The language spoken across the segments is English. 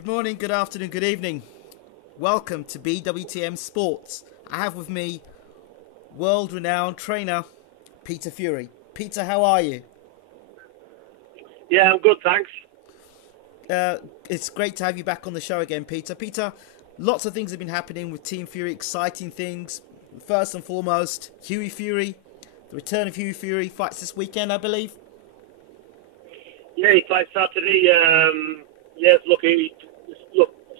Good morning, good afternoon, good evening. Welcome to BWTM Sports. I have with me world-renowned trainer Peter Fury. Peter, how are you? Yeah, I'm good, thanks. It's great to have you back on the show again, Peter. Peter, lots of things have been happening with Team Fury, exciting things. First and foremost, Huey Fury. The return of Huey Fury fights this weekend, I believe. Yeah, he fights Saturday. Yeah, it's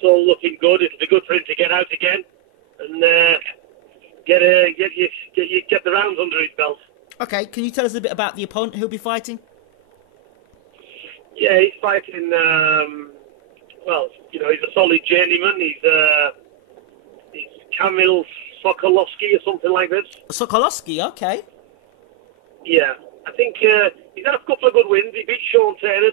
all looking good. It'll be good for him to get out again and get the rounds under his belt. Okay, can you tell us a bit about the opponent he'll be fighting? Yeah, he's fighting. He's a solid journeyman. He's Kamil Sakowski or something like this. Sakowski, okay. Yeah, I think he's had a couple of good wins. He beat Sean Taylor.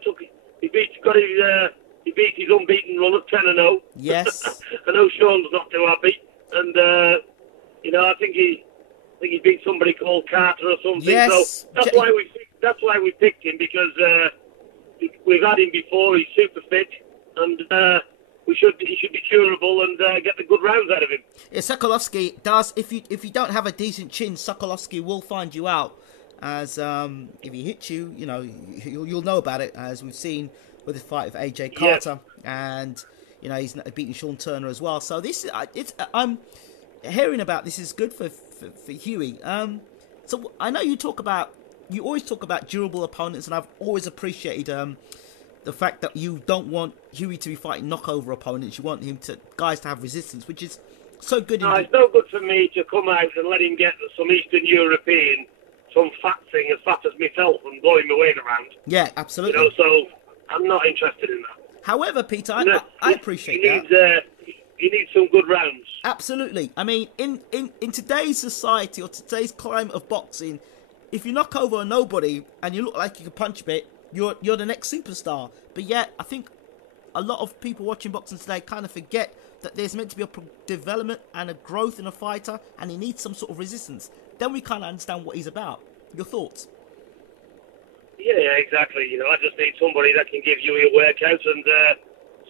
He beat his unbeaten run of 10-0. Yes. I know Sean's not too happy, and I think he beat somebody called Carter or something. Yes. So that's why we picked him, because we've had him before. He's super fit, and he should be curable and get the good rounds out of him. Yeah, Sakowski does. If you don't have a decent chin, Sakowski will find you out. As if he hits you, you'll know about it, as we've seen with the fight of AJ Carter, and he's beaten Sean Turner as well. So this, I'm hearing about this is good for Huey. So I know you always talk about durable opponents, and I've always appreciated the fact that you don't want Huey to be fighting knockover opponents. You want guys to have resistance, which is so good. No, it's no good for me to come out and let him get some Eastern European, some fat thing as fat as myself, and blow him away around. Yeah, absolutely. So I'm not interested in that. However, Peter, I appreciate that. He needs some good rounds. Absolutely. I mean, in today's society or today's climate of boxing, if you knock over a nobody and you look like you can punch a bit, you're the next superstar. But yet, I think a lot of people watching boxing today kind of forget that there's meant to be a development and a growth in a fighter, and he needs some sort of resistance. Then we kind of understand what he's about. Your thoughts? Yeah, exactly. I just need somebody that can give you a workout, and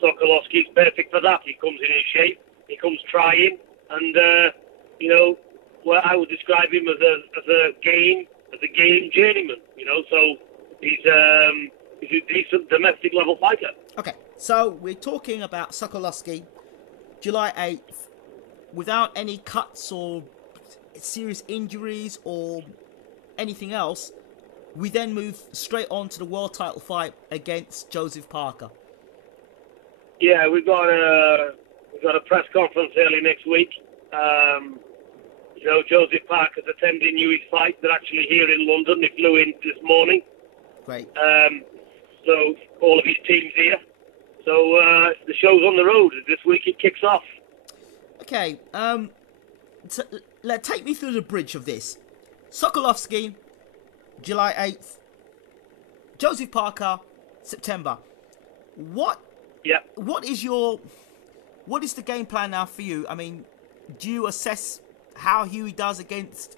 Sakowski's perfect for that. He comes in his shape, he comes trying, and I would describe him as a game journeyman. So he's a decent domestic level fighter. Okay, so we're talking about Sakowski, July 8th, without any cuts or serious injuries or anything else. We then move straight on to the world title fight against Joseph Parker. Yeah, we've got a press conference early next week. Joseph Parker's attending Huey's fight. They're actually here in London. They flew in this morning. Great. So all of his team's here. So the show's on the road. This week it kicks off. Okay. Take me through the bridge of this. Sakowski, July 8th. Joseph Parker, September. What is the game plan now for you? I mean, do you assess how Huey does against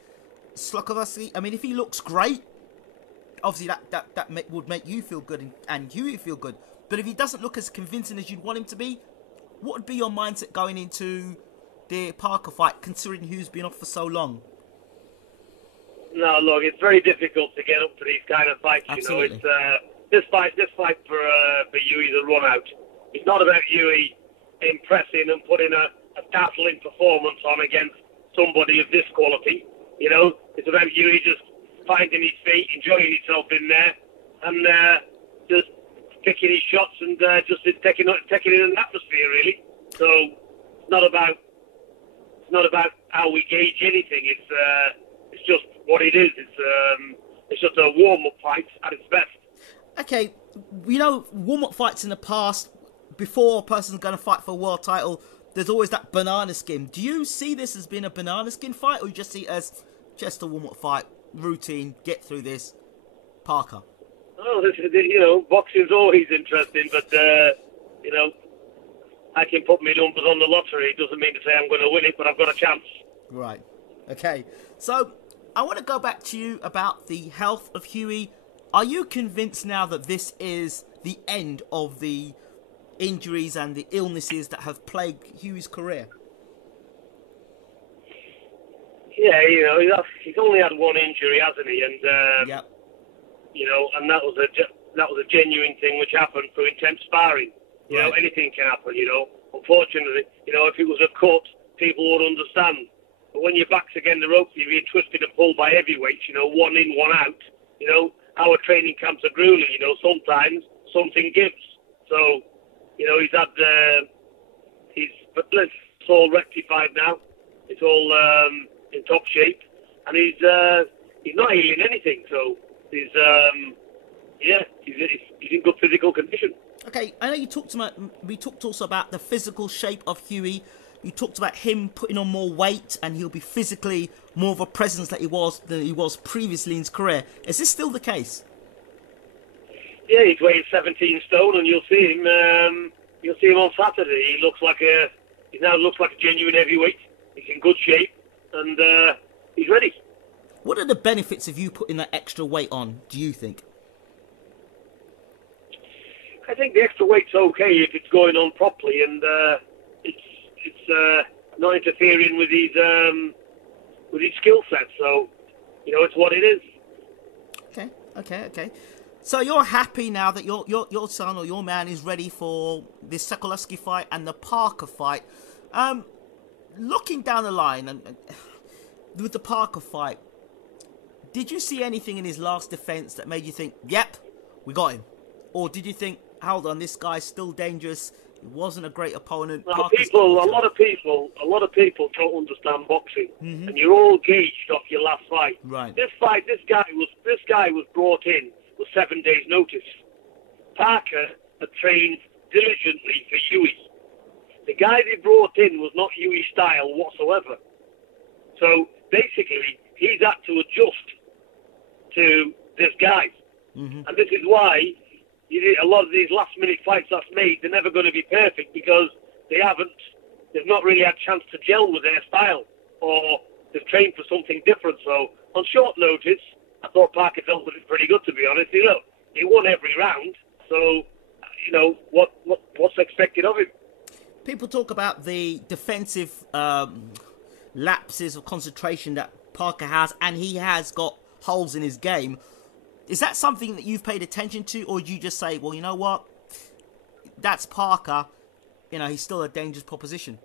Sakowski? I mean, if he looks great, obviously that would make you feel good and Huey feel good. But if he doesn't look as convincing as you'd want him to be, what would be your mindset going into the Parker fight, considering Hugh's been off for so long? No, look, it's very difficult to get up to these kind of fights. Absolutely. This fight for Huey's a run out. It's not about Huey impressing and putting a dazzling performance on against somebody of this quality. It's about Huey just finding his feet, enjoying himself in there, and just picking his shots and just taking in an atmosphere, really. So it's not about how we gauge anything. It's just what it is. It's just a warm-up fight at its best. Okay, warm-up fights in the past, before a person's going to fight for a world title, there's always that banana skin. Do you see this as being a banana skin fight, or you just see it as just a warm-up fight, routine, get through this, Parker? Oh, boxing's always interesting, but, I can put my numbers on the lottery. It doesn't mean to say I'm going to win it, but I've got a chance. Right. Okay. So, I want to go back to you about the health of Huey. Are you convinced now that this is the end of the injuries and the illnesses that have plagued Hughie's career? Yeah, he's only had one injury, hasn't he? And and that was a genuine thing which happened through intense sparring. You know, anything can happen. Unfortunately, if it was a cut, people would understand. But when your back's against the ropes, you're being twisted and pulled by heavyweights. One in, one out. Our training camps are grueling. Sometimes something gives. So, he's had. But it's all rectified now. It's all in top shape, and he's not ailing anything. So he's in good physical condition. Okay, I know we talked also about the physical shape of Hughie. You talked about him putting on more weight, and he'll be physically more of a presence than he was previously in his career. Is this still the case? Yeah, he's weighing 17 stone, and you'll see him. You'll see him on Saturday. He now looks like a genuine heavyweight. He's in good shape, and he's ready. What are the benefits of you putting that extra weight on, do you think? I think the extra weight's okay if it's going on properly, and it's not interfering with his skill set. So, it's what it is. Okay. So you're happy now that your son or your man is ready for this Sakowski fight and the Parker fight. Looking down the line and with the Parker fight, did you see anything in his last defence that made you think, "Yep, we got him," or did you think, "Hold on, this guy's still dangerous. He wasn't a great opponent"? Well, a lot of people don't understand boxing, and you're all gauged off your last fight. Right. This guy was brought in with 7 days' notice. Parker had trained diligently for Hughie. The guy they brought in was not Hughie style whatsoever. So basically, he's had to adjust to this guy, and this is why. A lot of these last-minute fights that's made, they're never going to be perfect because they've not really had a chance to gel with their style, or they've trained for something different. So, on short notice, I thought Parker dealt with it pretty good, to be honest. He won every round, so, what's expected of him? People talk about the defensive lapses of concentration that Parker has, and he has got holes in his game. Is that something that you've paid attention to, or do you just say, well, you know what, that's Parker, he's still a dangerous proposition?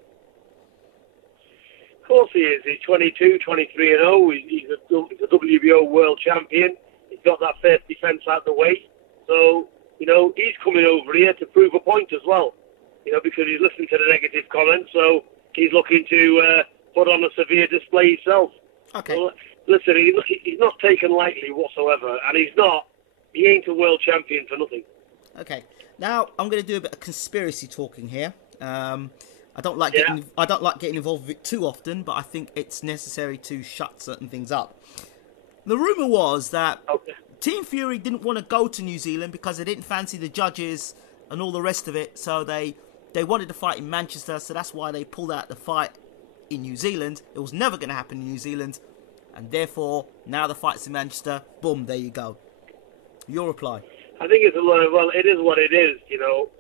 Of course he is. He's 22, 23-0. He's a WBO world champion. He's got that first defence out the way. So, he's coming over here to prove a point as well, because he's listened to the negative comments. So he's looking to put on a severe display himself. Okay. Well, listen, he's not taken lightly whatsoever, and he ain't a world champion for nothing. Okay, now I'm going to do a bit of conspiracy talking here. I don't like getting involved with it too often, but I think it's necessary to shut certain things up. The rumour was that Team Fury didn't want to go to New Zealand because they didn't fancy the judges and all the rest of it, so they wanted to fight in Manchester, so that's why they pulled out the fight in New Zealand. It was never going to happen in New Zealand, and therefore, now the fight's in Manchester. Boom, there you go. Your reply? I think it is what it is.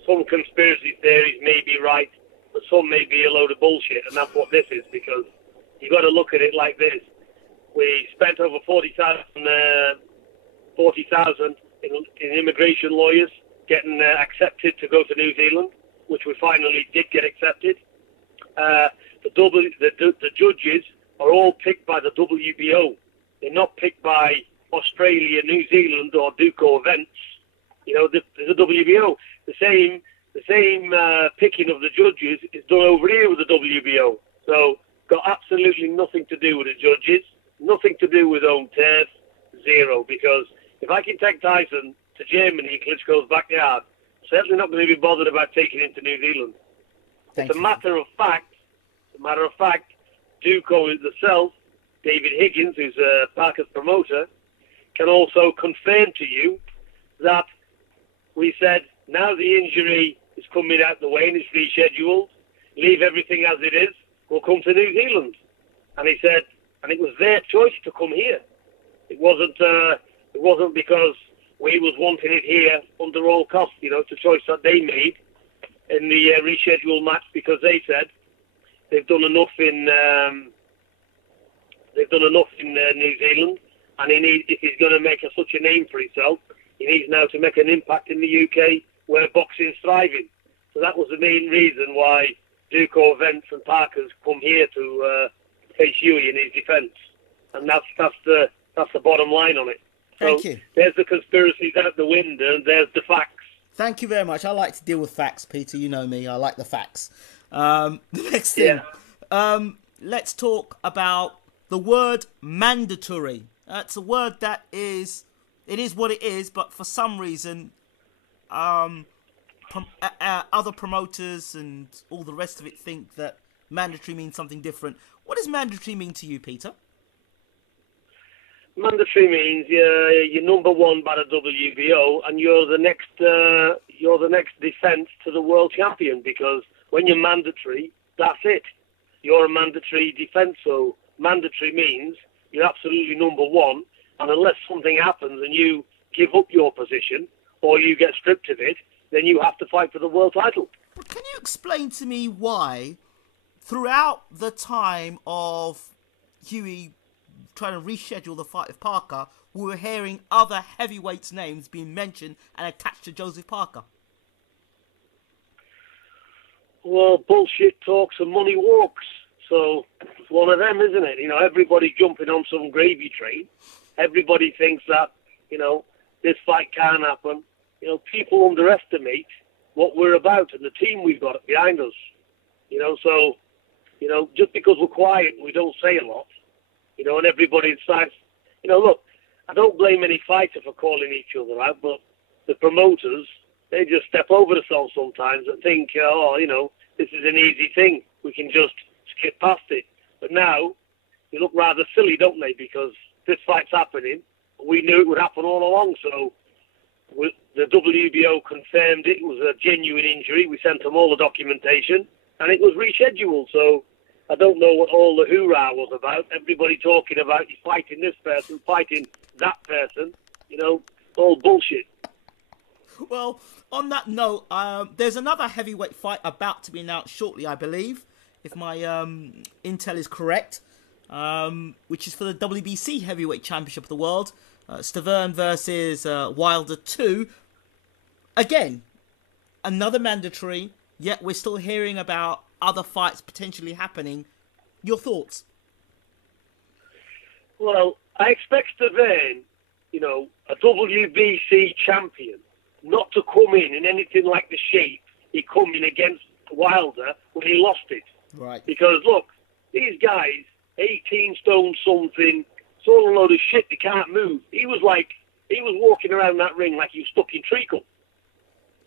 Some conspiracy theories may be right, but some may be a load of bullshit, and that's what this is, because you got to look at it like this. We spent over 40,000 in immigration lawyers getting accepted to go to New Zealand, which we finally did get accepted. The judges are all picked by the WBO. They're not picked by Australia, New Zealand, or Duco events. There's a WBO. The same picking of the judges is done over here with the WBO. So, got absolutely nothing to do with the judges, nothing to do with own turf, zero. Because if I can take Tyson to Germany, Klitschko's backyard, I'm certainly not going to be bothered about taking him to New Zealand. It's a matter of fact, Duco itself, David Higgins, who's Parker's promoter, can also confirm to you that we said, now the injury is coming out the way and it's rescheduled, leave everything as it is, we'll come to New Zealand. And he said, and it was their choice to come here. It wasn't because we was wanting it here under all costs, it's a choice that they made. in the rescheduled match because they said they've done enough in New Zealand, and if he's going to make such a name for himself, he needs now to make an impact in the UK where boxing's thriving. So that was the main reason why Duco, Vence and Parker's come here to face Huey in his defence, and that's the bottom line on it. So Thank you. There's the conspiracies out the window, and there's the facts. Thank you very much. I like to deal with facts, Peter. You know me. I like the facts. The next thing, let's talk about the word mandatory. It's a word that is what it is, but for some reason, other promoters and all the rest of it think that mandatory means something different. What does mandatory mean to you, Peter? Mandatory means you're number one by the WBO, and you're the next defence to the world champion. Because when you're mandatory, that's it. You're a mandatory defence. So mandatory means you're absolutely number one, and unless something happens and you give up your position or you get stripped of it, then you have to fight for the world title. Can you explain to me why, throughout the time of Huey trying to reschedule the fight with Parker, we were hearing other heavyweights' names being mentioned and attached to Joseph Parker? Well, bullshit talks and money walks. So it's one of them, isn't it? Everybody's jumping on some gravy train. Everybody thinks that, this fight can't happen. People underestimate what we're about and the team we've got behind us. So just because we're quiet, we don't say a lot. And everybody inside, look, I don't blame any fighter for calling each other out, but the promoters, they just step over themselves sometimes and think, this is an easy thing. We can just skip past it. But now, they look rather silly, don't they? Because this fight's happening. We knew it would happen all along, so the WBO confirmed it was a genuine injury. We sent them all the documentation, and it was rescheduled, so I don't know what all the hoorah was about. Everybody talking about you fighting this person, fighting that person. All bullshit. Well, on that note, there's another heavyweight fight about to be announced shortly, I believe, if my intel is correct, which is for the WBC Heavyweight Championship of the World. Stiverne versus Wilder 2. Again, another mandatory, yet we're still hearing about other fights potentially happening. Your thoughts? Well, I expect Stiverne, a WBC champion, not to come in anything like the shape he come in against Wilder when he lost it. Right. Because, look, these guys, 18 stone something, it's all a load of shit, they can't move. He was walking around that ring like he was stuck in treacle.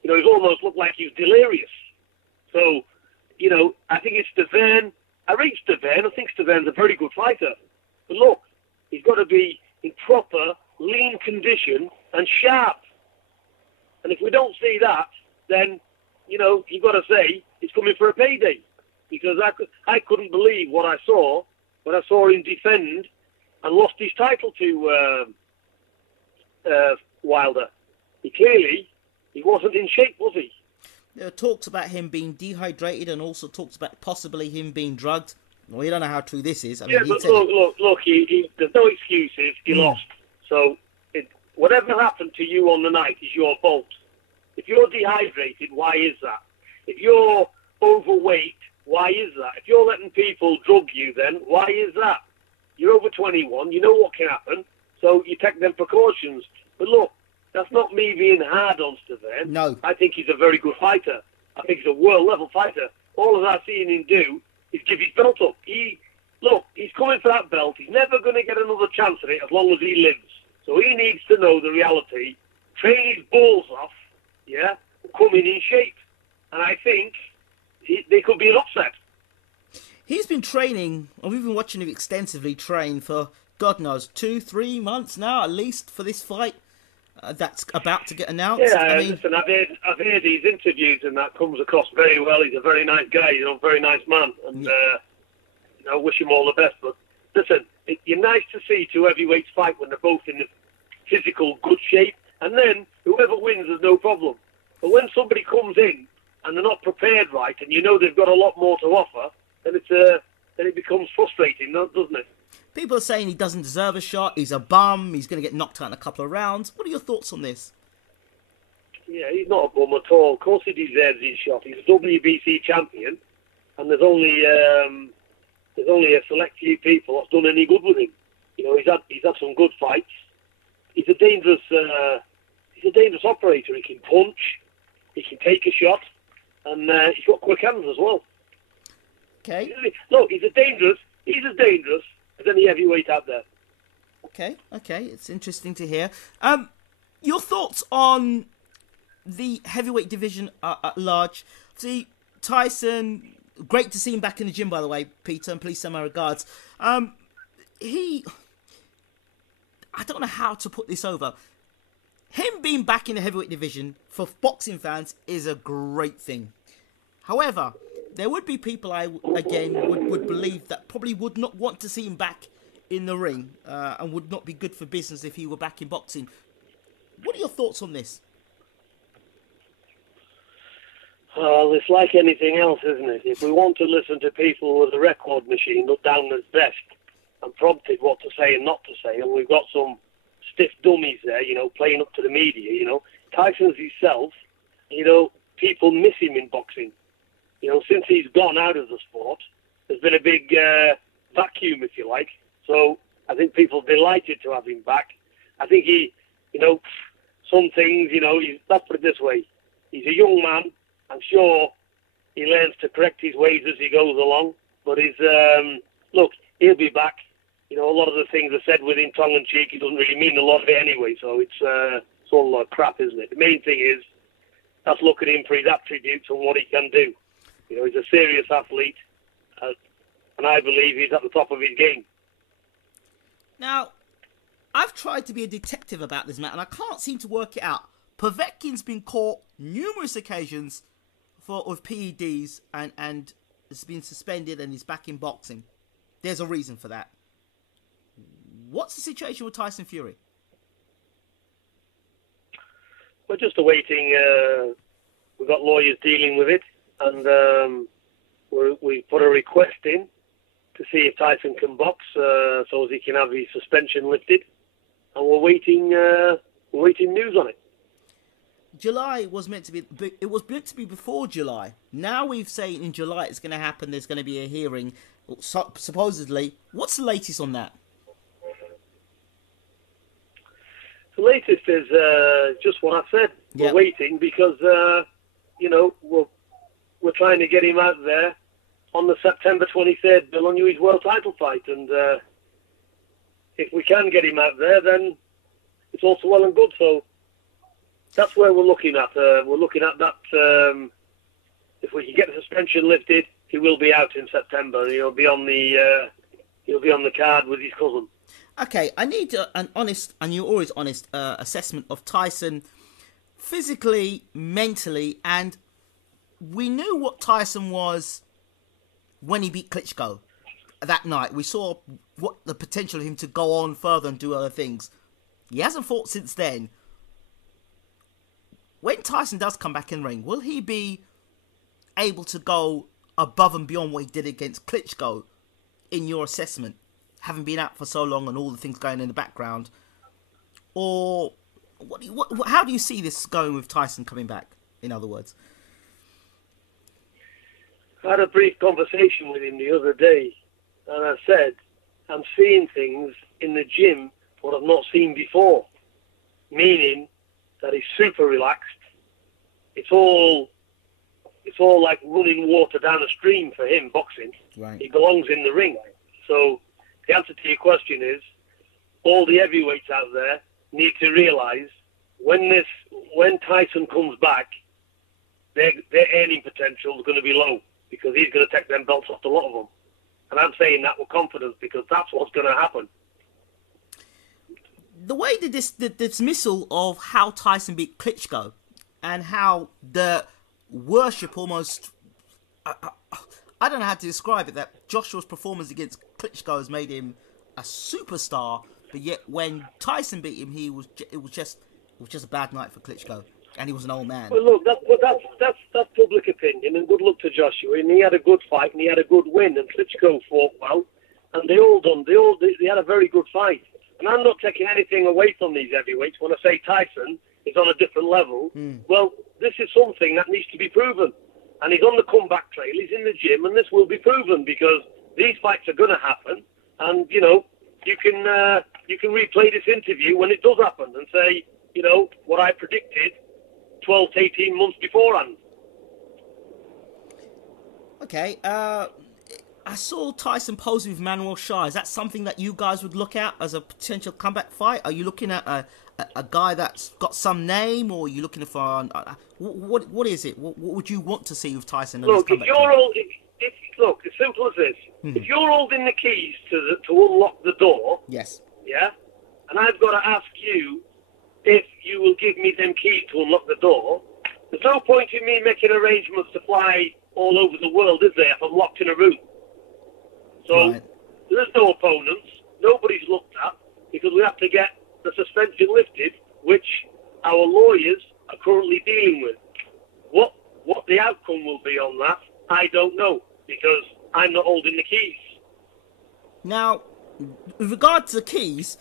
He almost looked like he was delirious. So, I think it's Stiverne. I rate Stiverne. I think Stiverne's a very good fighter. But look, he's got to be in proper, lean condition and sharp. And if we don't see that, then, you've got to say he's coming for a payday. Because I couldn't believe what I saw when I saw him defend and lost his title to Wilder. He wasn't in shape, was he? There are talks about him being dehydrated and also talks about possibly him being drugged. Well, we don't know how true this is. But look, there's no excuses. He lost. So whatever happened to you on the night is your fault. If you're dehydrated, why is that? If you're overweight, why is that? If you're letting people drug you, then why is that? You're over 21. You know what can happen. So you take them precautions. But look, that's not me being hard on Stiverne. No. I think he's a very good fighter. I think he's a world-level fighter. All of I've seen him do is give his belt up. He's coming for that belt. He's never going to get another chance at it as long as he lives. So he needs to know the reality, train his balls off, come in shape. And I think they could be an upset. He's been training, or we've been watching him extensively train for, God knows, 2-3 months now, at least, for this fight. That's about to get announced. Listen, I've heard his interviews and that comes across very well. He's a very nice guy, a very nice man, and I wish him all the best. But listen, you're nice to see two heavyweights fight when they're both in physical good shape, and then whoever wins, there's no problem. But when somebody comes in and they're not prepared right, and you know they've got a lot more to offer, then it becomes frustrating, doesn't it? People are saying he doesn't deserve a shot. He's a bum. He's going to get knocked out in a couple of rounds. What are your thoughts on this? Yeah, he's not a bum at all. Of course he deserves his shot. He's a WBC champion, and there's only a select few people that's done any good with him. You know, he's had some good fights. He's a dangerous operator. He can punch, he can take a shot, and he's got quick hands as well. Okay. Look, he's as dangerous as any heavyweight out there. Okay. It's interesting to hear. Your thoughts on the heavyweight division at large? See, Tyson, great to see him back in the gym, by the way, Peter, and please send my regards. I don't know how to put this over. Him being back in the heavyweight division for boxing fans is a great thing. However, there would be people would believe that probably would not want to see him back in the ring and would not be good for business if he were back in boxing. What are your thoughts on this? Well, it's like anything else, isn't it? If we want to listen to people with a record machine look down their desk and prompted what to say and not to say, and we've got some stiff dummies there, you know, playing up to the media, you know. Tyson's himself, you know, people miss him in boxing. You know, since he's gone out of the sport, there's been a big vacuum, if you like. So I think people are delighted to have him back. I think he, you know, some things, you know, let's put it this way. He's a young man. I'm sure he learns to correct his ways as he goes along. But look, he'll be back. You know, a lot of the things are said with him tongue-in-cheek. He doesn't really mean a lot of it anyway, so it's all a lot of crap, isn't it? The main thing is, let's look at him for his attributes and what he can do. You know, he's a serious athlete, and I believe he's at the top of his game. Now, I've tried to be a detective about this, Matt, and I can't seem to work it out. Povetkin's been caught numerous occasions with PEDs and has been suspended and is back in boxing. There's a reason for that. What's the situation with Tyson Fury? We're just awaiting. We've got lawyers dealing with it, and we put a request in to see if Tyson can box so as he can have his suspension lifted, and we're waiting news on it. July was meant to be. It was meant to be before July. Now we've said in July it's going to happen. There's going to be a hearing, supposedly. What's the latest on that? The latest is just what I said. Yep. We're waiting because you know we're trying to get him out there on the September 23rd Bill on Hughie's world title fight, and if we can get him out there, then it's also well and good. So. That's where we're looking at. We're looking at that. If we can get the suspension lifted, he will be out in September. He'll be on the card with his cousin. Okay, I need an honest, and you're always honest, assessment of Tyson, physically, mentally, and we knew what Tyson was when he beat Klitschko that night. We saw what the potential of him to go on further and do other things. He hasn't fought since then. When Tyson does come back in the ring, will he be able to go above and beyond what he did against Klitschko, in your assessment, having been out for so long and all the things going in the background? Or how do you see this going with Tyson coming back, in other words? I had a brief conversation with him the other day, and I said, I'm seeing things in the gym what I've not seen before, meaning that he's super relaxed. It's all like running water down a stream for him, boxing. Right. He belongs in the ring. So the answer to your question is, all the heavyweights out there need to realise when Tyson comes back, their earning potential is going to be low because he's going to take them belts off a lot of them. And I'm saying that with confidence because that's what's going to happen. The way the dismissal of how Tyson beat Klitschko and how the worship almost... I don't know how to describe it, that Joshua's performance against Klitschko has made him a superstar, but yet when Tyson beat him, it was just a bad night for Klitschko, and he was an old man. Well, look, that's public opinion, and good luck to Joshua, and he had a good fight, and he had a good win, and Klitschko fought well, and they had a very good fight. And I'm not taking anything away from these heavyweights. When I say Tyson is on a different level, well, this is something that needs to be proven. And he's on the comeback trail, he's in the gym, and this will be proven, because these fights are going to happen. And, you know, you can replay this interview when it does happen and say, you know, what I predicted 12 to 18 months beforehand. Okay, I saw Tyson posing with Manuel Shah. Is that something that you guys would look at as a potential comeback fight? Are you looking at a guy that's got some name, or are you looking for what is it? What would you want to see with Tyson? Look, if as simple as this. If you're holding the keys to unlock the door, yes, yeah, and I've got to ask you if you will give me them keys to unlock the door, there's no point in me making arrangements to fly all over the world, is there, if I'm locked in a room? So there's no opponents, nobody's looked at, because we have to get the suspension lifted, which our lawyers are currently dealing with. What the outcome will be on that, I don't know, because I'm not holding the keys. Now, with regard to the keys,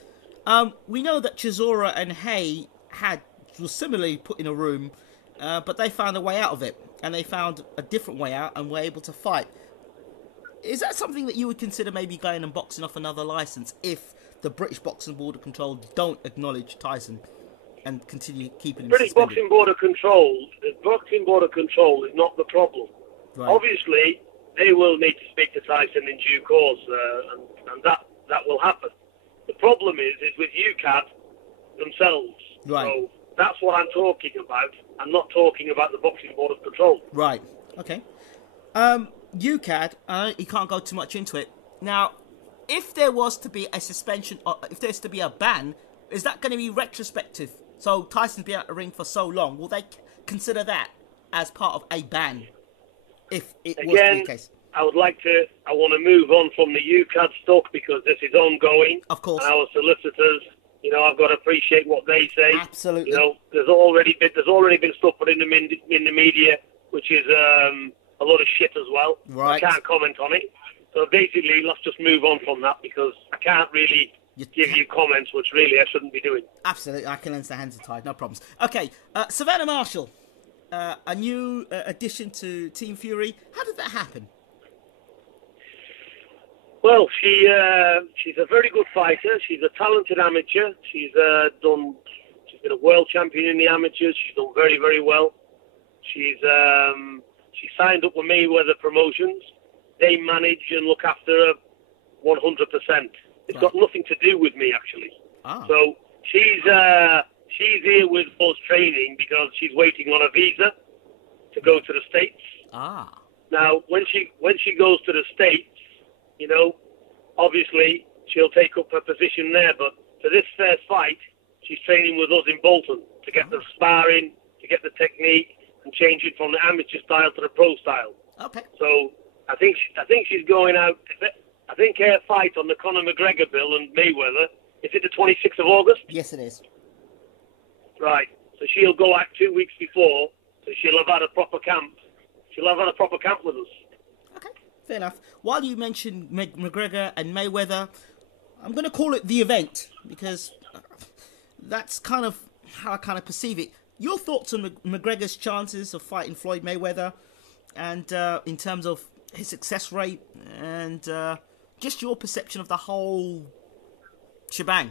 we know that Chisora and Hay was similarly put in a room, but they found a way out of it, and they found a different way out and were able to fight. Is that something that you would consider maybe going and boxing off another license if the British Boxing Board of Control don't acknowledge Tyson and continue keeping him British suspended? Boxing Board of Control, the Boxing Board of Control is not the problem. Right. Obviously, they will need to speak to Tyson in due course, and that will happen. The problem is with UKAD themselves. Right. So that's what I'm talking about. I'm not talking about the Boxing Board of Control. Right. Okay. UKAD, you can't go too much into it. Now, if there was to be a suspension, or if there's to be a ban, is that going to be retrospective? So Tyson's been out of the ring for so long. Will they consider that as part of a ban? If it was to be the case. I want to move on from the UKAD stuff, because this is ongoing. Of course. And our solicitors, you know, I've got to appreciate what they say. Absolutely. You know, there's already been stuff put in the media, which is a lot of shit as well. Right. I can't comment on it. So basically, let's just move on from that, because I can't really give you comments, which really I shouldn't be doing. Absolutely, I can understand, hands are tied, no problems. Okay, Savannah Marshall, a new addition to Team Fury. How did that happen? Well, she's a very good fighter. She's a talented amateur. She's been a world champion in the amateurs. She's done very, very well. She signed up with Mayweather Promotions. They manage and look after her 100%. It's got nothing to do with me, actually. So she's here with us training because she's waiting on a visa to go to the States. Now, when she goes to the States, you know, obviously she'll take up her position there. But for this first fight, she's training with us in Bolton to get the sparring, to get the technique, and change it from the amateur style to the pro style. Okay. So I think she's going out. I think her fight on the Conor McGregor bill and Mayweather, is it the 26th of August? Yes, it is. Right. So she'll go out 2 weeks before, so she'll have had a proper camp. She'll have had a proper camp with us. Okay, fair enough. While you mentioned McGregor and Mayweather, I'm going to call it the event, because that's kind of how I kind of perceive it. Your thoughts on McGregor's chances of fighting Floyd Mayweather, and in terms of his success rate, and just your perception of the whole shebang?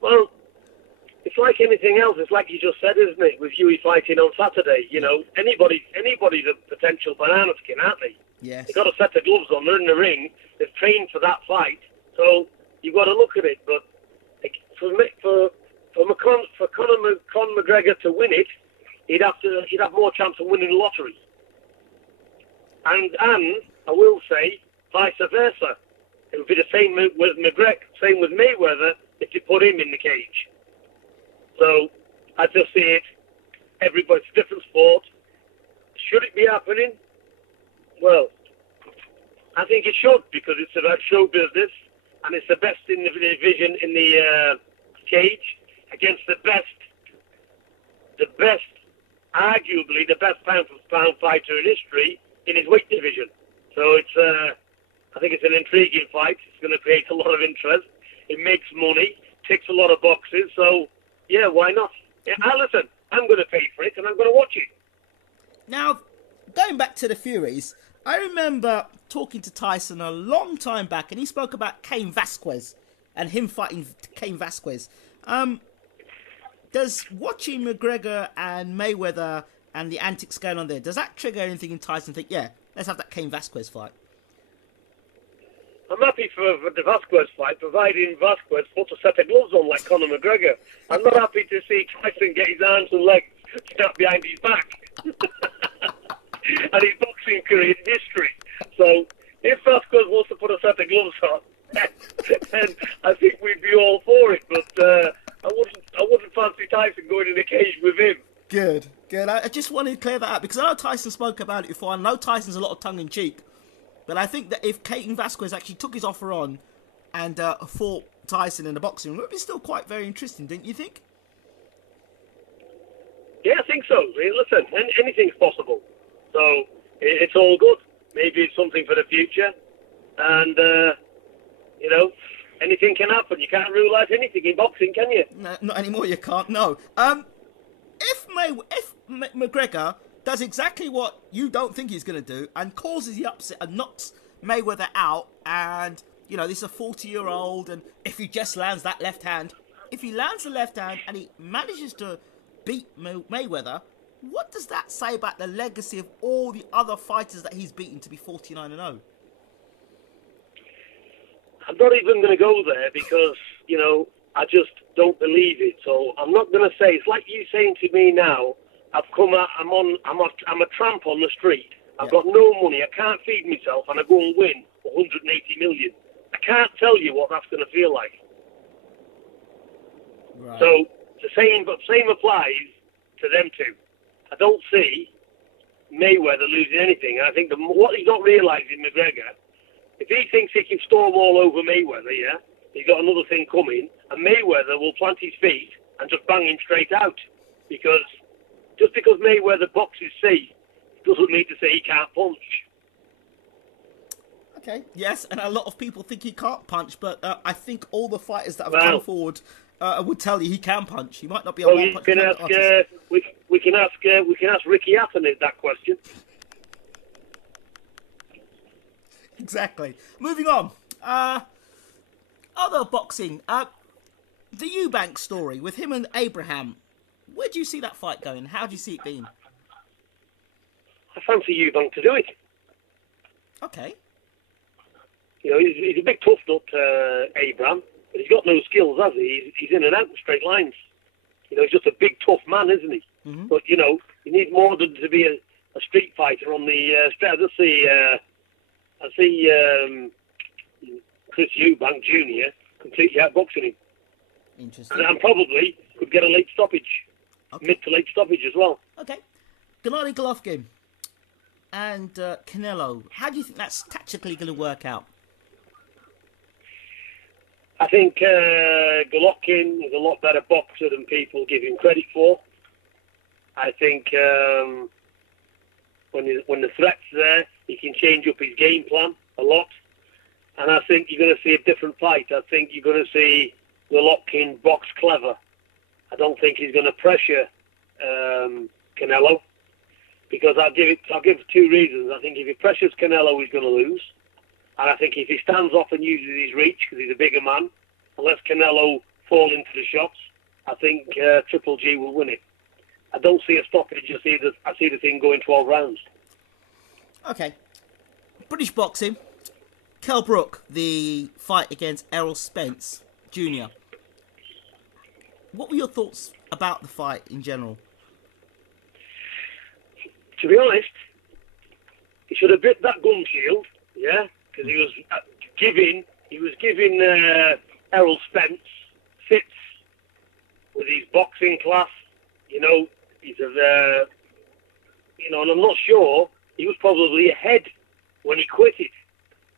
Well, it's like anything else. It's like you just said, isn't it? With Huey fighting on Saturday, you know, anybody's a potential banana skin, aren't they? Yes. They've got a set of gloves on. They're in the ring. They've trained for that fight, so you've got to look at it. But for Conor McGregor to win it, he'd have more chance of winning the lottery. And I will say, vice versa. It would be the same with McGregor, same with Mayweather, if you put him in the cage. So I just see it. Everybody's a different sport. Should it be happening? Well, I think it should, because it's about show business, and it's the best in the division in the cage against the best arguably the best pound-for-pound fighter in history in his weight division. So I think it's an intriguing fight. It's going to create a lot of interest. It makes money, ticks a lot of boxes. So, yeah, why not? Yeah, listen, I'm going to pay for it and I'm going to watch it. Now, going back to the Furies, I remember talking to Tyson a long time back, and he spoke about Cain Vasquez and him fighting Cain Vasquez. Does watching McGregor and Mayweather and the antics going on there, does that trigger anything in Tyson? Think, yeah, let's have that Cain Vasquez fight. I'm happy for the Vasquez fight, providing Vasquez puts a set of gloves on like Conor McGregor. I'm not happy to see Tyson get his arms and legs snapped behind his back. And his boxing career in history. So, if Vasquez wants to put a set of gloves on, then I think we'd be all for it. But I wouldn't fancy Tyson going in a cage with him. Good. I just wanted to clear that up because I know Tyson spoke about it before. I know Tyson's a lot of tongue-in-cheek. But I think that if Cain Vasquez actually took his offer on and fought Tyson in the boxing, it would be still quite very interesting, don't you think? Yeah, I think so. Listen, anything's possible. So it's all good. Maybe it's something for the future. And, anything can happen. You can't rule out anything in boxing, can you? No, not anymore, you can't, no. If McGregor does exactly what you don't think he's going to do and causes the upset and knocks Mayweather out, and, this is a 40-year-old, and if he just lands that left hand, if he lands the left hand and he manages to beat Mayweather, what does that say about the legacy of all the other fighters that he's beaten to be 49-0? I'm not even going to go there because, I just don't believe it. So I'm not going to say, it's like you saying to me now, I'm a tramp on the street. I've got no money. I can't feed myself, and I go and win 180 million. I can't tell you what that's going to feel like. Right. So the same applies to them two. I don't see Mayweather losing anything. And I think what he's not realising, McGregor, if he thinks he can storm all over Mayweather, yeah, he's got another thing coming, and Mayweather will plant his feet and just bang him straight out. Because just because Mayweather boxes safe doesn't mean to say he can't punch. Okay, yes, and a lot of people think he can't punch, but I think all the fighters that have come forward would tell you he can punch. He might not be a one-punch artist. We can ask Ricky Hatton that question. Exactly. Moving on. Other boxing. The Eubank story with him and Abraham. Where do you see that fight going? How do you see it being? I fancy Eubank to do it. Okay. He's a big tough nut, Abraham, but he's got no skills, has he? He's in and out in straight lines. He's just a big tough man, isn't he? Mm-hmm. But you need more than to be a street fighter on the straight. I see Chris Eubank Jr. completely outboxing him. Interesting. And probably could get a late stoppage, mid to late stoppage as well. Okay. Gennady Golovkin and Canelo. How do you think that's tactically going to work out? I think Golovkin is a lot better boxer than people give him credit for. I think when the threat's there, he can change up his game plan a lot. And I think you're going to see a different fight. I think you're going to see Golovkin box clever. I don't think he's going to pressure Canelo, because I'll give two reasons. I think if he pressures Canelo, he's going to lose. And I think if he stands off and uses his reach, because he's a bigger man, and lets Canelo fall into the shots, I think Triple G will win it. I don't see a stoppage. I see the thing going 12 rounds. Okay. British boxing. Kell Brook, the fight against Errol Spence Jr. What were your thoughts about the fight in general? To be honest, he should have bit that gum shield, yeah, because he was giving Errol Spence fits with his boxing class. He's and I'm not sure he was probably ahead when he quit it.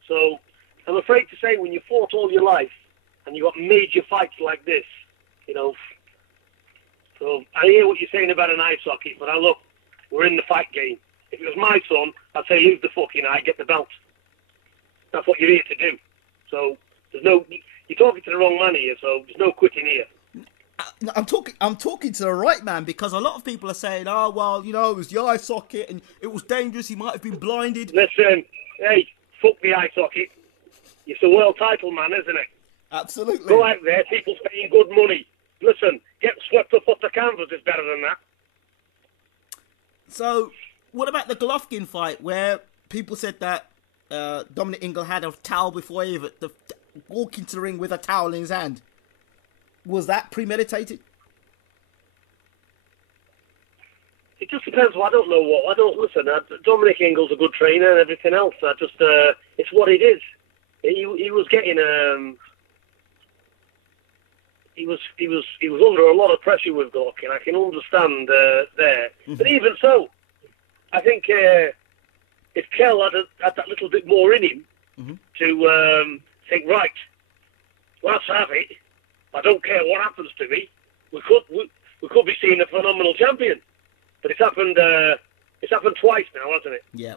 So I'm afraid to say, when you fought all your life and you got major fights like this, So I hear what you're saying about an eye socket, but look, we're in the fight game. If it was my son, I'd say lose the fucking eye, get the belt. That's what you're here to do. So you're talking to the wrong man here, so there's no quitting here. I'm talking to the right man, because a lot of people are saying, oh, well, it was the eye socket and it was dangerous, he might have been blinded. Listen, hey, fuck the eye socket. It's a world title, man, isn't it? Absolutely. Go out there, people's paying good money. Listen, get swept up off the canvas is better than that. So, what about the Golovkin fight, where people said that Dominic Ingle had a towel before he walked into the ring with a towel in his hand? Was that premeditated? It just depends. Well, I don't know what. I don't listen. Dominic Ingle's a good trainer and everything else. It's what it is. He was getting he was under a lot of pressure with Golovkin. I can understand there, but even so, I think if Kell had that little bit more in him to think, right, let's have it. I don't care what happens to me. We could be seeing a phenomenal champion, but it's happened twice now, hasn't it? Yeah.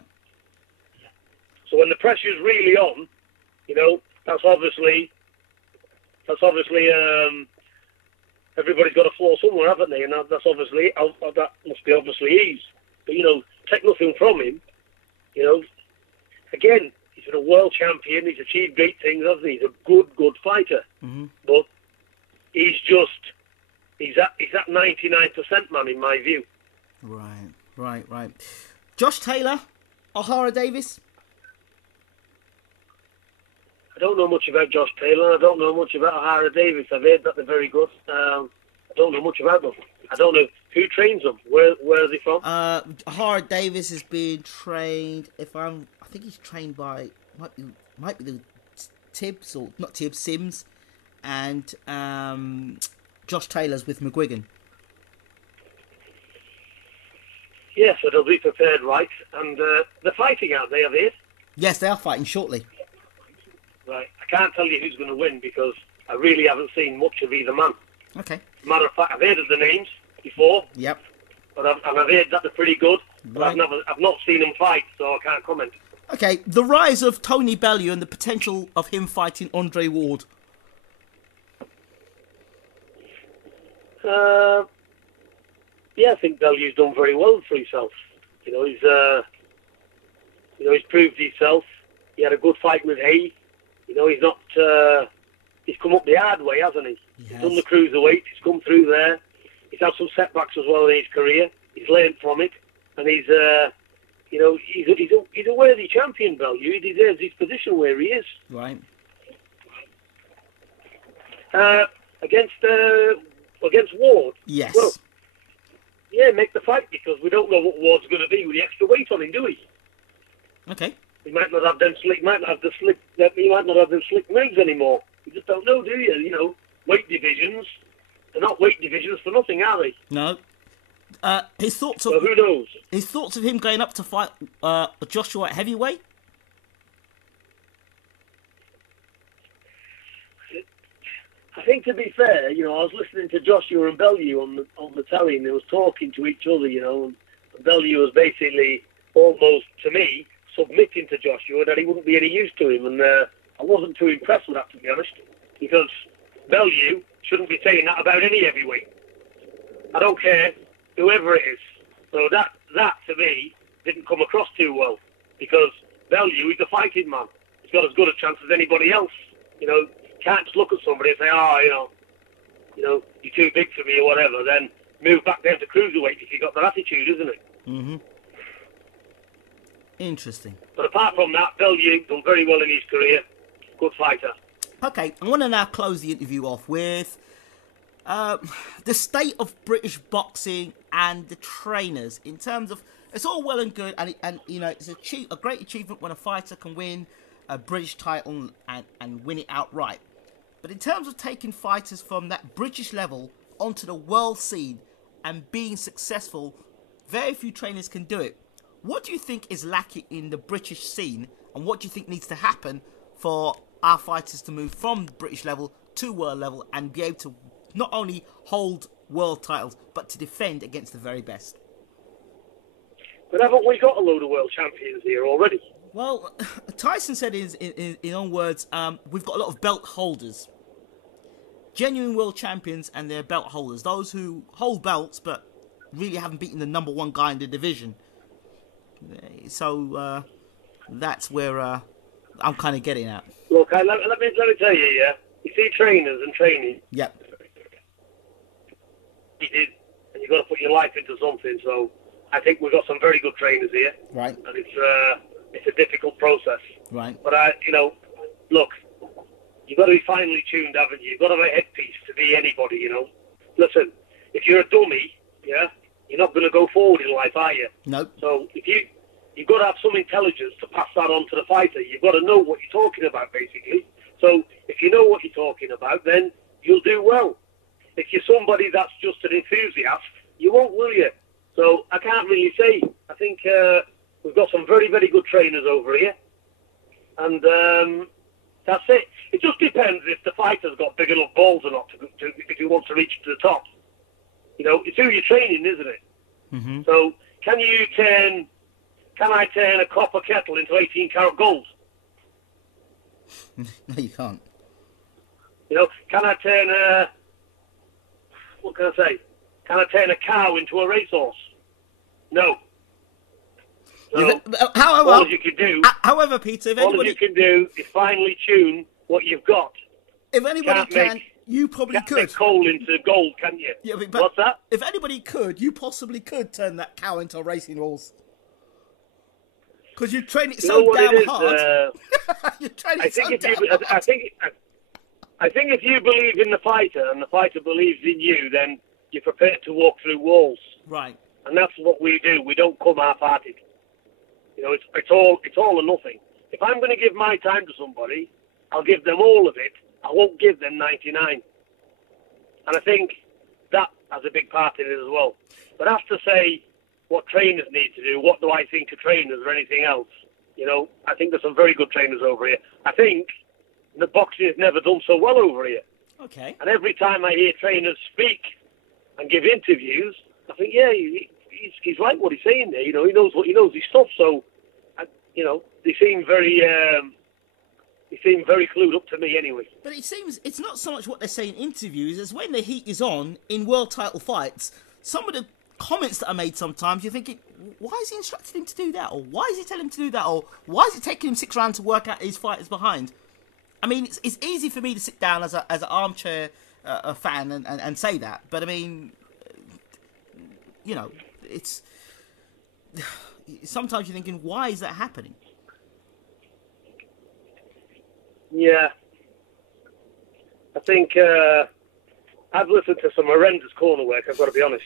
So when the pressure's really on, that's obviously everybody's got a flaw somewhere, haven't they? And that's obviously that must be obviously ease. But take nothing from him. Again, he's been a world champion. He's achieved great things, hasn't he? He's a good fighter. But he's that 99% man in my view. Right. Josh Taylor, O'Hara Davies. I don't know much about Josh Taylor. I don't know much about O'Hara Davies. I've heard that they're very good. I don't know much about them. I don't know who trains them. Where are they from? O'Hara Davies has been trained. I think he's trained by might be the Tibbs, or not Tibbs, Sims, and Josh Taylor's with McGregor. Yeah, so they'll be prepared, right? And they're fighting out there, are they? Yes, they are fighting shortly. Right. I can't tell you who's going to win because I really haven't seen much of either man. Okay. Matter of fact, I've heard of the names before. Yep. But I've heard that they're pretty good. But Right. I've not seen them fight, so I can't comment. Okay, the rise of Tony Bellew and the potential of him fighting Andre Ward. Yeah, I think Bellew's done very well for himself. He's proved himself. He had a good fight with Hay. He's not. He's come up the hard way, hasn't he? Yes. He's done the cruiserweight. He's come through there. He's had some setbacks as well in his career. He's learned from it, and he's a worthy champion, Bellew. He deserves his position where he is. Right. Against Ward. Yes. Well, yeah, make the fight because we don't know what Ward's going to be with the extra weight on him, do we? Okay. He might not have them slick. He might not have them slick moves anymore. You just don't know, do you? Weight divisions. They're not weight divisions for nothing, are they? No. His thoughts of well, who knows? His thoughts of him going up to fight Joshua at heavyweight. I think, to be fair, I was listening to Joshua and Bellew on the telly, and they was talking to each other, and Bellew was basically almost, to me, submitting to Joshua that he wouldn't be any use to him, and I wasn't too impressed with that, to be honest, because Bellew shouldn't be saying that about any heavyweight. I don't care whoever it is. So that to me didn't come across too well, because Bellew is a fighting man. He's got as good a chance as anybody else. Can't just look at somebody and say, you're too big for me or whatever. Then move back down to cruiserweight if you've got that attitude, isn't it? Mm-hmm. Interesting. But apart from that, Bellew done very well in his career. Good fighter. Okay, I want to now close the interview off with the state of British boxing and the trainers in terms of, it's all well and good, and it's a great achievement when a fighter can win a British title and win it outright. But in terms of taking fighters from that British level onto the world scene and being successful, very few trainers can do it. What do you think is lacking in the British scene, and what do you think needs to happen for our fighters to move from the British level to world level and be able to not only hold world titles, but to defend against the very best. But haven't we got a load of world champions here already? Well, Tyson said in own words, we've got a lot of belt holders. Genuine world champions and they're belt holders. Those who hold belts but really haven't beaten the number one guy in the division. So that's where I'm kind of getting at. Look, let me tell you, yeah. You see trainers and training. Yep. You did, and you've got to put your life into something. So I think we've got some very good trainers here. Right. And it's a difficult process. Right. But look, you've got to be finely tuned, haven't you? You've got to have a headpiece to be anybody, you know. Listen, if you're a dummy, yeah, you're not going to go forward in life, are you? Nope. So you've got to have some intelligence to pass that on to the fighter. You've got to know what you're talking about, basically. So if you know what you're talking about, then you'll do well. If you're somebody that's just an enthusiast, you won't, will you? So I can't really say. I think we've got some very, very good trainers over here. And that's it. It just depends if the fighter's got big enough balls or not if he wants to reach to the top. You know, it's who you're training, isn't it? Mm-hmm. So can I turn a copper kettle into 18-karat gold? No, you can't. You know, can I turn what can I say? Can I turn a cow into a racehorse? No. So, all you can do. However, Peter, all you can do is finely tune what you've got. If anybody can, you probably could. Make coal into gold, can you? Yeah, but what's that? If anybody could, you possibly could turn that cow into a racing horse. Because you train it so damn hard. You train it so damn hard. I think if you believe in the fighter and the fighter believes in you, then you're prepared to walk through walls. Right. And that's what we do. We don't come half-hearted. You know, it's all or nothing. If I'm going to give my time to somebody, I'll give them all of it. I won't give them 99. And I think that has a big part in it as well. But as to say what trainers need to do, what do I think of trainers or anything else? You know, I think there's some very good trainers over here. I think the boxing has never done so well over here. Okay. And every time I hear trainers speak and give interviews, I think, yeah, he's right what he's saying there. You know, he knows his stuff. So, you know, they seem very clued up to me anyway. But it seems it's not so much what they say in interviews as when the heat is on in world title fights. Some of the comments that are made sometimes, you're thinking, why is he instructing him to do that? Or why is he telling him to do that? Or why is it taking him 6 rounds to work out his fighters behind? I mean, it's easy for me to sit down as an armchair fan and say that. But I mean, you know, it's sometimes you're thinking, why is that happening? Yeah, I think I've listened to some horrendous corner work. I've got to be honest,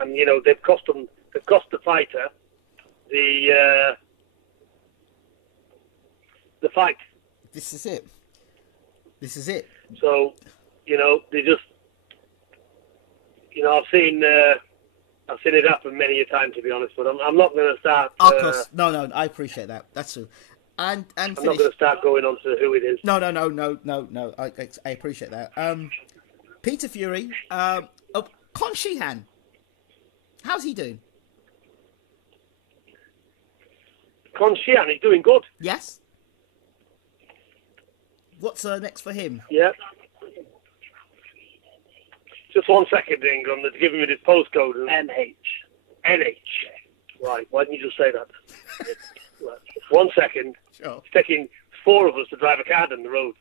and you know they've cost the fighter the fight. This is it. This is it. So, you know, they just, you know, I've seen it happen many a time, to be honest. But I'm not going to start. No, I appreciate that. That's true. And I'm not going to start going on to who it is. No. I appreciate that. Peter Fury, Con Sheehan. How's he doing? Con Sheehan, he's doing good. Yes. What's next for him? Yeah. Just 1 second, Ingram. They're giving me this postcode. NH. Right. Why didn't you just say that? 1 second. Sure. It's taking 4 of us to drive a car down the road.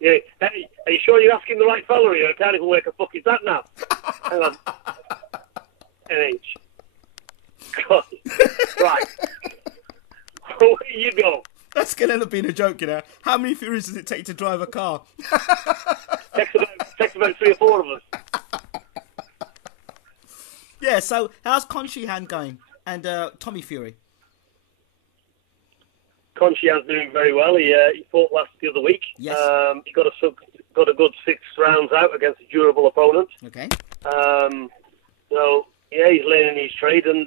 Yeah. Hey, are you sure you're asking the right fella here? I can't even work a fuck is that now? Hang on. NH. God. Right. Where you go? That's going to end up being a joke, you know. How many Furies does it take to drive a car? Takes about 3 or 4 of us. Yeah, so how's Con Sheehan going? And Tommy Fury? Con Sheehan's doing very well. He fought the other week. Yes. He got a good 6 rounds out against a durable opponent. Okay. So, yeah, he's learning his trade, and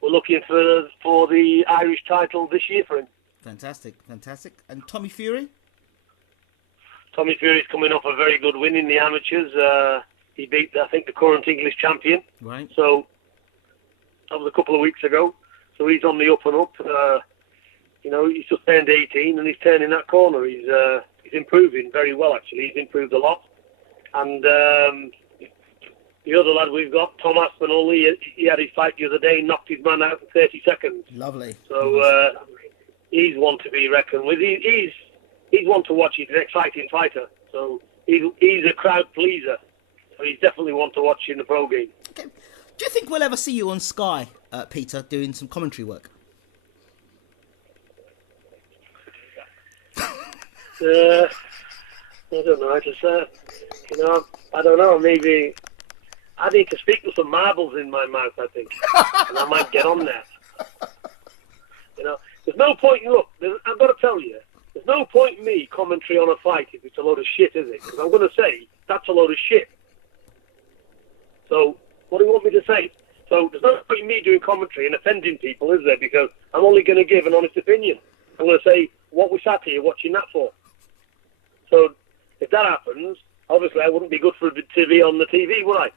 we're looking for the Irish title this year for him. Fantastic. And Tommy Fury? Tommy Fury's coming off a very good win in the amateurs. He beat, I think, the current English champion. Right. So that was a couple of weeks ago. So he's on the up and up. He's just turned 18 and he's turning that corner. He's improving very well, actually. He's improved a lot. And the other lad we've got, Tom Aspinall, he had his fight the other day, knocked his man out in 30 seconds. Lovely. So he's one to be reckoned with. He's one to watch. He's an exciting fighter. So he's a crowd pleaser. So he's definitely one to watch in the pro game. Okay. Do you think we'll ever see you on Sky, Peter, doing some commentary work? I don't know how to say. I don't know. Maybe I need to speak with some marbles in my mouth, I think, and I might get on there. There's no point. Look, I've got to tell you, there's no point in me commentary on a fight if it's a load of shit, is it? Because I'm going to say that's a load of shit. So what do you want me to say? So there's no point in me doing commentary and offending people, is there? Because I'm only going to give an honest opinion. I'm going to say what we sat here watching that for. So if that happens, obviously I wouldn't be good for TV on the TV, would I?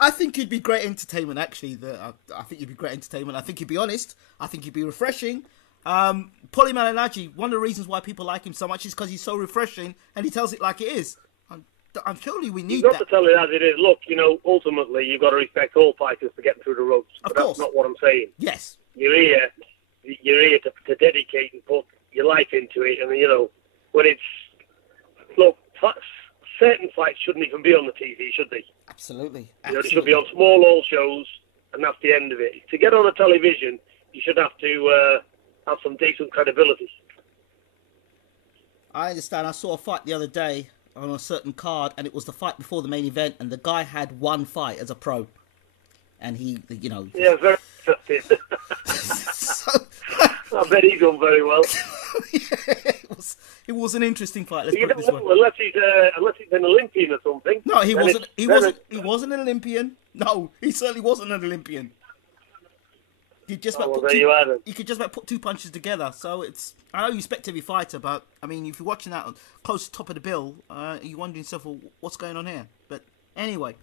I think you'd be great entertainment, actually. I think you'd be great entertainment. I think you'd be honest. I think you'd be refreshing. Paulie Malignaggi, one of the reasons why people like him so much is because he's so refreshing and he tells it like it is. I'm surely we need that. You've got to tell it as it is. Look, ultimately you've got to respect all fighters for getting through the ropes. Of course. That's not what I'm saying. Yes. You're here to dedicate and put your life into it. And, when it's... Look, certain fights shouldn't even be on the TV, should they? Absolutely. They should be on small hall shows, and that's the end of it. To get on a television, you should have to have some decent credibility. I understand. I saw a fight the other day on a certain card, and it was the fight before the main event, and the guy had one fight as a pro. And he, Yeah, very interesting. I bet he done very well. Yeah, it was an interesting fight. Let's put it this way. Unless he's an Olympian or something. No, he wasn't an Olympian. No, he certainly wasn't an Olympian. You could just about put two punches together. So I know you respect every fighter, but I mean, if you're watching that close to the top of the bill, you're wondering yourself, well, what's going on here? But anyway,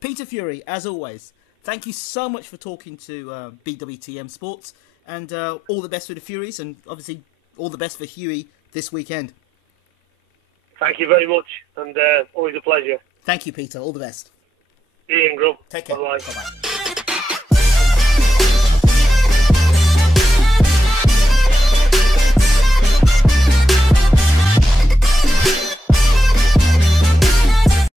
Peter Fury, as always, thank you so much for talking to BWTM Sports, and all the best for the Furies, and obviously all the best for Hughie this weekend. Thank you very much, and always a pleasure. Thank you, Peter. All the best. Ian Grubb. Take care. Bye-bye. Bye-bye.